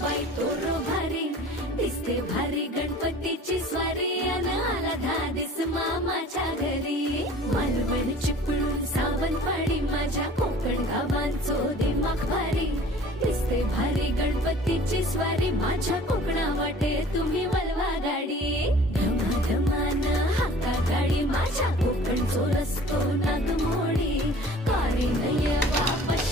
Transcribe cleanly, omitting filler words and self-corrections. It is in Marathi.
बाई तोरो भारी दिसते भारी गणपतीची स्वारी अन आला धादिस मामाच्या घरी मालवण चिपळूण सावंतवाडी माझ्या कोकण गावांचो दिमाग भारी दिसते भारी गणपतीची स्वारी माझ्या कोकणा वाटे तुम्ही वलवा गाडी धमाधमान हाका गाडी माझ्या कोकणचो रस्तो नागमोडी कारी नय